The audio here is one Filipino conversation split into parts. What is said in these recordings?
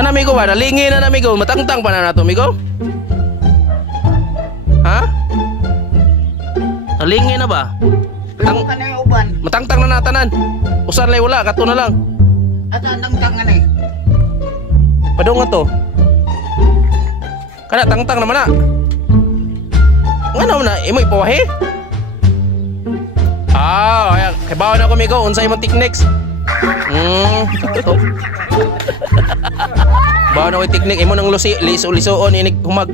Kana migo ba? Nalingi na na migo. Matangtang pa na nato migo. Ha? Nalingi na ba? Pero ka na yung uban. Matangtang na natanan. Usan lay wala, kato na lang. At ang tangtangan eh. Padung nga to. Kana tangtang naman na. Ngano na, imo ipawahi? Ayan. Kay bawa na ko migo, unsay mo techniques. Ito. Bawa na ko technique, imo nang liso-lisoon inig humag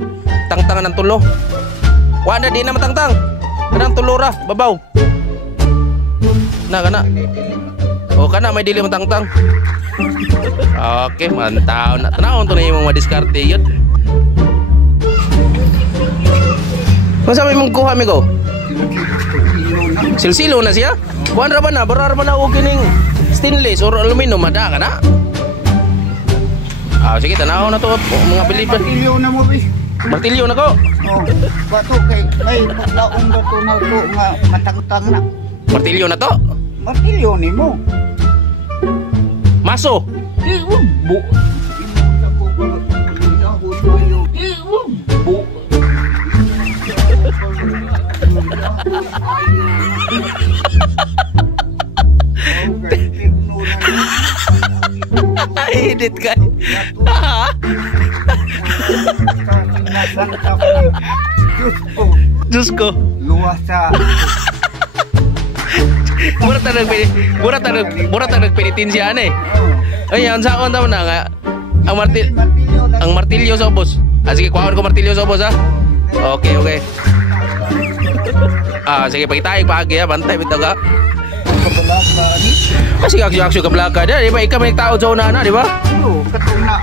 tangtangan ng tulo. Wa na di na matangtang. Kanang tulura, babaw. Kana. O kana may dili matangtang. Okay, mantaw na. Tanawon to na imong madiskarte yun. Masa may mong kuha migo? Silsilo na siya? Buwan ra ba na? Barar ba na o kining stainless or aluminum? Mada ka na? Sige, tanaw na to mga biliban. Martilyo na mo, bis. Martilyo na ko? Oh, bato kay may paglaong na to na to nga matangtang na. Martilyo na to? Martilyo ni mo. Maso? Bu. Edit ka. Diyos ko. Luwas sa Mura ta nagpenitensya eh. Ay, ang saon daw na nga ang martilyo sa ubos. Sige, kuhaon ko martilyo sa ubos ha. Okay. Sige, pagitayag paagi ha, bantay bitaw ka. Kasi aksyo ka blaka da, di ba? Ikaw may tao sa una na, di ba? Oo, katong na.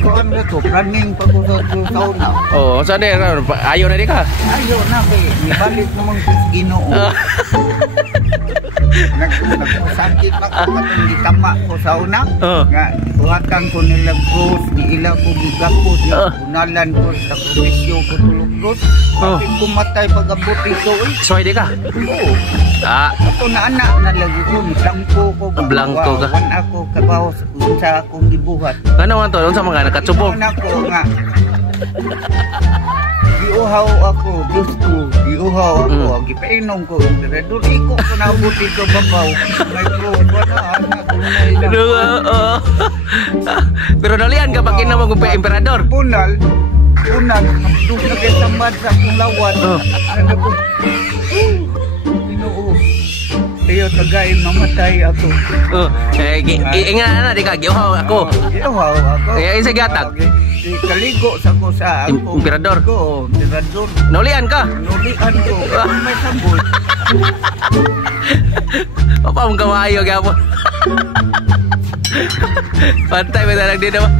Kuhaan na to, planning pag-usap sa una. Oo, saan na? Ayaw na di ka? Ayaw na kay, ibalik naman sa Ginoo. Nagpasakit na ko katong gitama ko sa una. Nga, buhatan ko nilang krus, niila ko gigapos, unalan ko sa komisyo ko tulog krus. Bakit kumatay pag-abot ito eh? So, di ka? Oo. Ito na anak na lagi ko, blanco ko. Blanco ka? Wan ako kabaw sa akong gibuhat. Ano man to? Ano sa mga nakatsubo? Ito ko nga. Giuhaw ako, Diyos ko. Giuhaw ako. Gipainom ko. Pero iko ko na abuti ko babaw. May krus. Wala, anak. Pero nalian ka pag kinamang kong emperador? Bunal. Doon na kayo tambad sa akong lawan. Ano ko? Iyo tagay mamatay ako. Inga na di ka giuhaw ako. Giuhaw ako. Kaya isa gatag. Kaligo sa ko sa emperador. Emperador. Naulian ka? Naulian ko. May sambol. Apa mong kamayo gapon? Pantay ba talagang di naman?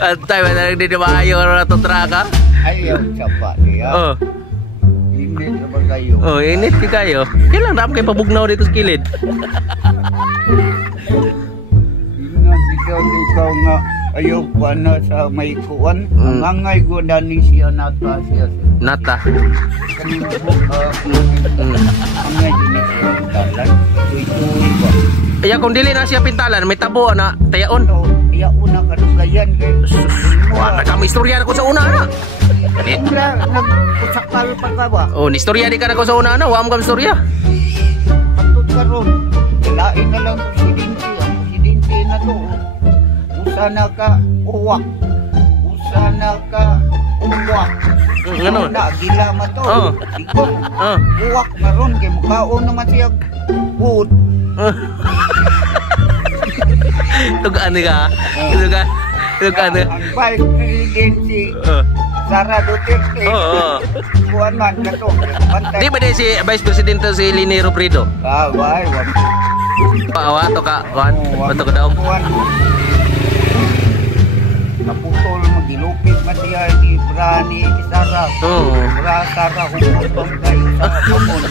Pantay ba talagang di naman ayaw na natutraka? Ayaw sapa niya. Init na ba kayo? Init ka kayo. Kailan rap kayo pabugnaw dito sa kilid? Ikaw nga ayaw pa na sa may kuwan. Mangangay ko dani siya nata siya. Nata? Mangangay din siya pintalan. Tuloy ba? Iya kung dili na siya pintalan, may tabo na tayaon. Iya una kadugayan kay. Wala kami istorya na ko sa una na. Nag-usakal pa ka ba? Nistorya di ka na ko sa una na. Wala mo kami istorya. Patut ka ron. Lain na lang presidente. Ang presidente na to. Usana ka uwak. Usana ka uwak. Ano? Gila ma to. Ikaw. Uwak na ron. Kaya mukhaon naman siya. Wood. Tugaan ka. Tugaan ka. Ang vice presidency. Sara Duterte. Buwan man ka to. Di ba si Vice Presidente si Lini Robredo? Why? Awa to ka. Wato ka daw. Naputol magilupit man siya di Brani Sara. Sara hukom kayo sa pamon.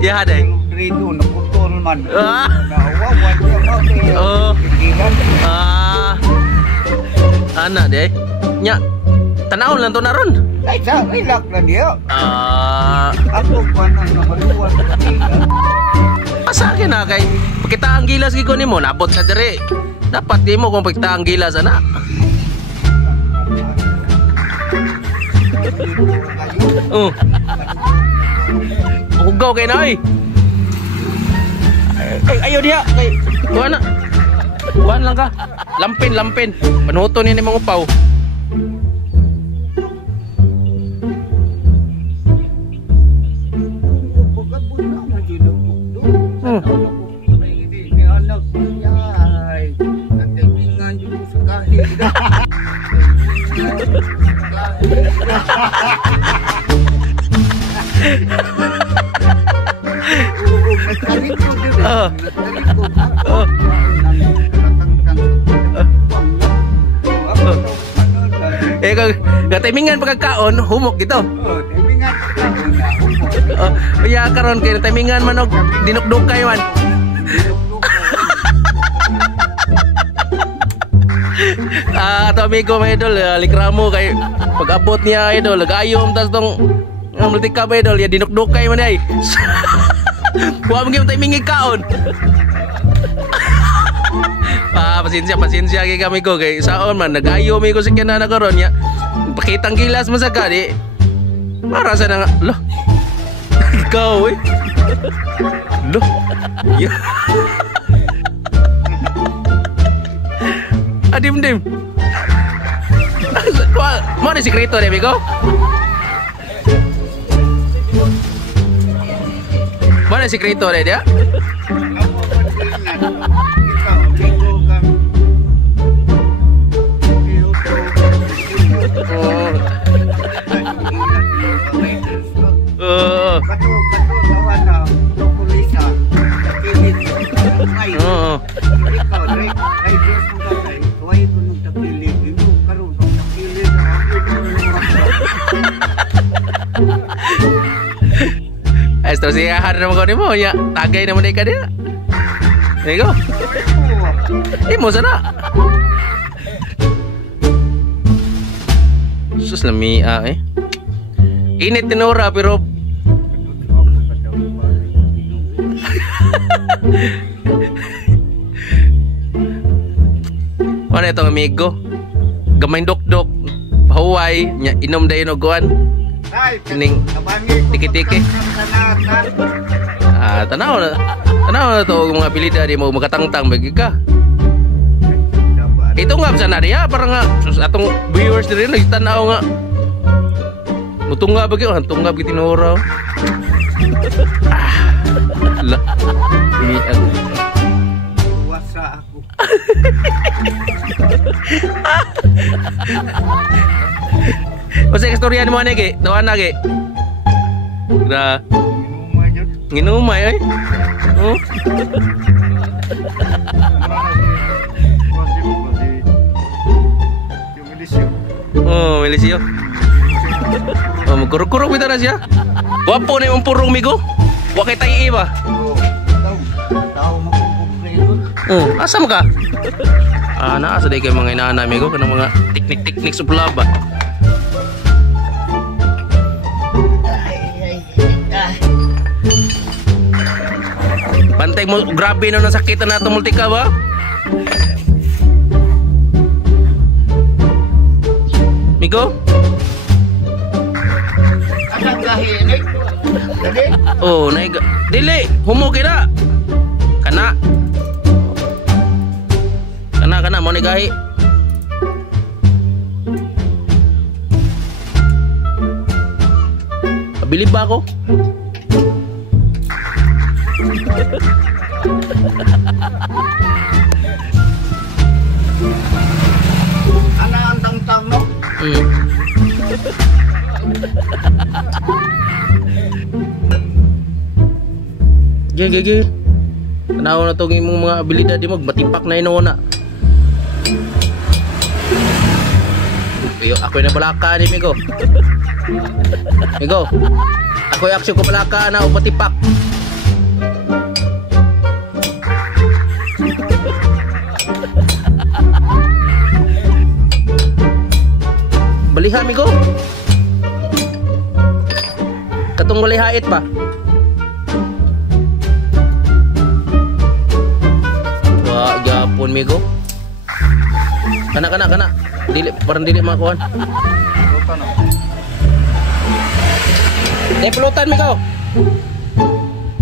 Ya ada. Robredo naputol man. Nawawan siya mo. Anak deh. Nya. Tanaw lang to na ron. Ay, sa ilak na niya. Ah, Ako pa nang namaluwas sa kanila. sa akin na kay pakita ang gilas gid ko nimo nabot ka dire. Dapat di mo kung pakita ang gilas ana. Oh. Hugaw kay na ay. Ayo dia kay kuan na. Kuan lang ka. Lampin. Panuto ni mga upaw. Timingan pagkakaon, humok dito. Timingan pagkakaon. Ya karon kay timingan man og dinukdukay man. Ato amigo mga idol, likramo kay pag-abot niya idol, gayom tas tong multika ba idol, ya dinukdukay man ay. Wa mo gyud timingi kaon. Pasensya kay kami ko kay saon man nagayo mi ko sa kinana karon ya. Pakitang gilas mo sa gani. Para sa nga, lo. Ikaw eh. Lo. Yeah. Adim. Mo na sikreto ni amigo? Mo na sikreto ni dia? Terus siyahan naman ko ni mo ya tagay naman ka dia. Ego. Imo sana. Sus lamia eh. Init tinora pero ano itong amigo? Gamay dok-dok pahuway nya inom dayon og kuan. Kining tiki-tiki. Tanaw na to mga pilida di mo magatangtang bagi ka. Ito nga sana dia para nga atong viewers diri nagtanaw nga. Mutunga bagi hantungga bagi tinora. La. Wasa ako. Masa istorya mo na ge, tawa na ge. Da. Nginumay ay. Oh. Oh, Melisio. Oh, magkurok-kurok bitaw na siya. Wapo na yung purong migo. Wa kay tayi ba? Tao magkumpleto. Oh, asam ka? Naa sa day kay mga inaana migo kanang mga teknik-teknik sa plaba. Bantay mo, grabe na nasakitan na itong multika ba? Migo? Asang gahinik? Dali? Oh, naiga. Dili, humugi na. Kana. Mo ni gahi. Pabilib ba ako? Ana ang tangtang no? Gigi. Tanaw na itong imong mga abilidad di mo, matipak na inoona. Ako'y nabalaka ni Migo. Migo, ako'y aksyon ko balaka na o matipak. Baliha Migo. Katong balihait pa. gihapon migo. Kana. Dili parang dili makuan. Pulutan migo.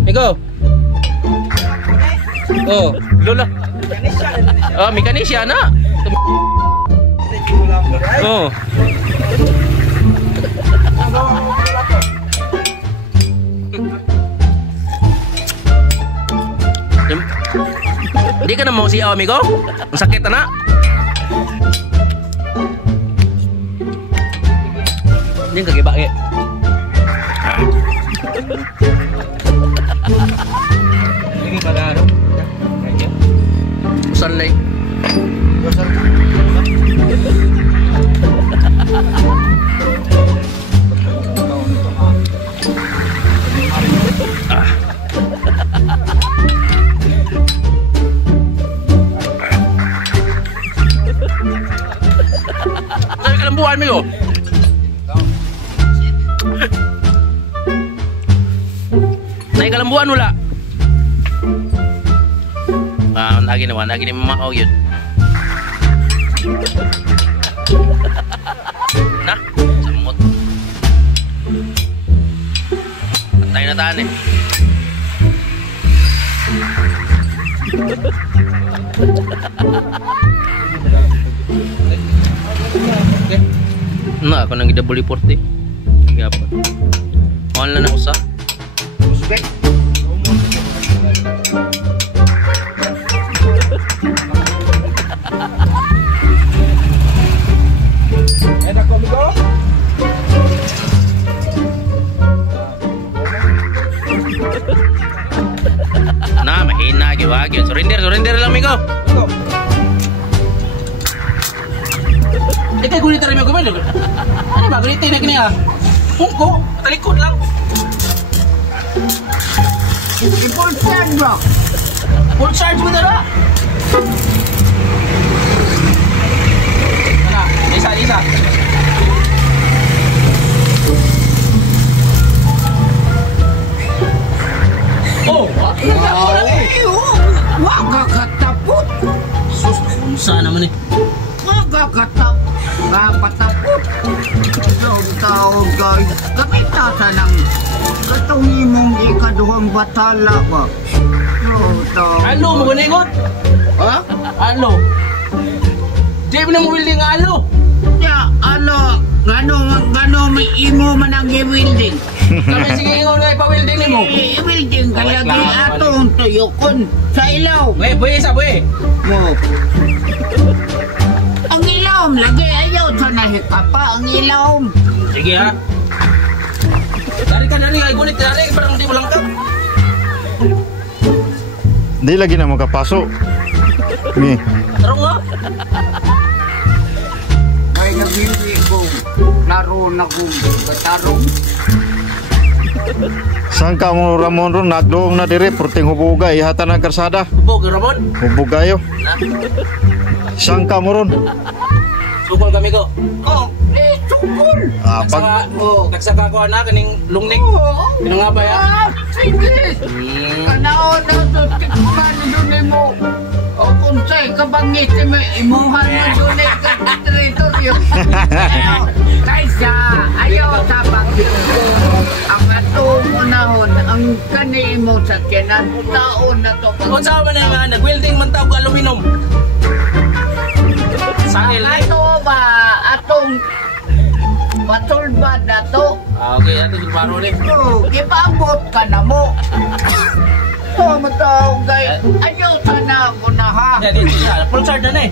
Migo. Oh, lola. Mekanisya na. Oh. Di ka na mau siaw, amigo? Masakit na. Hindi ka giba eh. Ini pada ano? Sunlight. Sabi kalambuan mo yun. Naik kalambuan wala. Lagi ni mamao yun. Nah, semut. Patay na taan eh. Nah, ako nang double report eh. Gapon. Mahal na usa. Uzbek. Enak kok migo? Nah, mahina gyud. Surrender lang migo. Ikaw gulit rin mo gawin. Ano ba? Gulitin na kini ah. Pungko, talikod lang. Full charge bro. Full charge mo dala. Ano? Isa. Oh, Magkakatapot. sus, unsa naman eh. Magkakatapot. Kapatapot. Taon guys. Kapita sa nang katungi mong ikaduhang batala ba? Alo mo guningot? Ha? Alo. Di mo na mo building alo. Ya, ngano may imo man ang i-welding. Kami sige ingon nga ipa-welding nimo. I-welding kaya di atong tuyokon sa ilaw. Buhi sa buhi. Mo. Ang ilawom lagi ayaw sa nahikapa ang ilawom. Sige ha. Dari ay gunit dari parang di mo langkap. Di lagi na makapasok. Ni. Tarong nga. May nabili ko laro na kong katarong. Sangka mo Ramon ron nagdoong na dire perting hubuga ihatan ang karsada. Hubog Ramon. Hubog kayo. Na. Sangka mo ron. Sukol kami ko. Oh, sukol. Tagsaka ko na kaning lungning. Pinangabay ha. Sige. Kanaon na to tikman doon mo. O kunsay kabangit mo imuhan mo doon ka teritoryo. Kaysa ayaw sa bangit. Ang atong unahon ang kanimo sa tiyanan taon na to. Kung saan man nga nag-welding man tawag aluminum. Sangil ni. Ato ba atong patulbad na to? Okay, ato sulbaro ni. So, ipabot ka na mo. So, matawag kay ayaw sana ako na ha. Full charge na eh.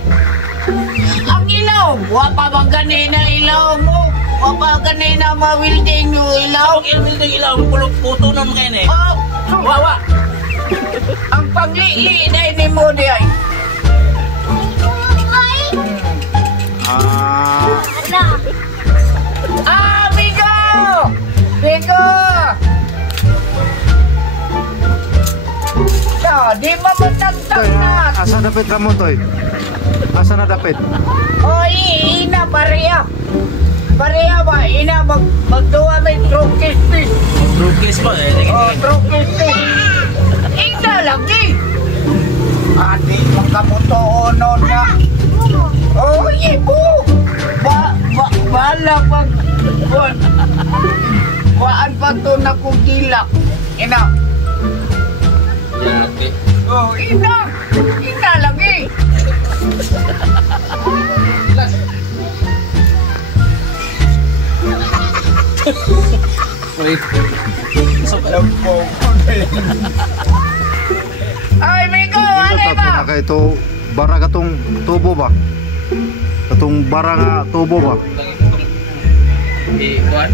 Ang ilaw, wapa ba ganina ilaw mo? Wapa ganina ma-welding yung ilaw? Ang welding ilaw, pulot puto na mga yun eh. Oh, Wawa. ang paglili na ini mo di ay. Bigo! Bigo! So, di mamatagtag Toy, na. asa dapit ka mo toy? Asa na dapit? Oy, ina pareha. Pareha ba? Ina magduwa may trokis fish. Brokis ba eh. Oh, trokis fish. Ina lagi. Adi, magkamutoon nga. Oh, ibo! Bala pag... Waan pa to na kong dilak. Ina. Yate. Oh, ina. Ina lagi. Wait. Ay, Miko, ano Ito ba? na kay ito bara katong tubo ba? Katong bara nga tubo ba? Kuan.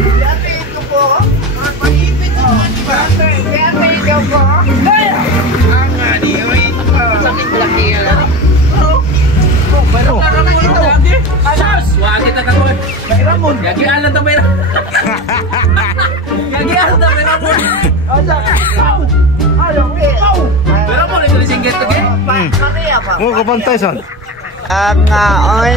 Dati ito po. Mapahipit mo. Dati ito po. Ang aniwin ko. Sakit laki yan. Pero parang mo ito. Sus! Wag kita ka ko. Bayramon. Yagi alam ta bayram. Yagi alam ta bayram. Asa? Ano? Bayram mo lagi singgit to ke. Mariya pa. Oh, kapantay san. Ang nga, oy.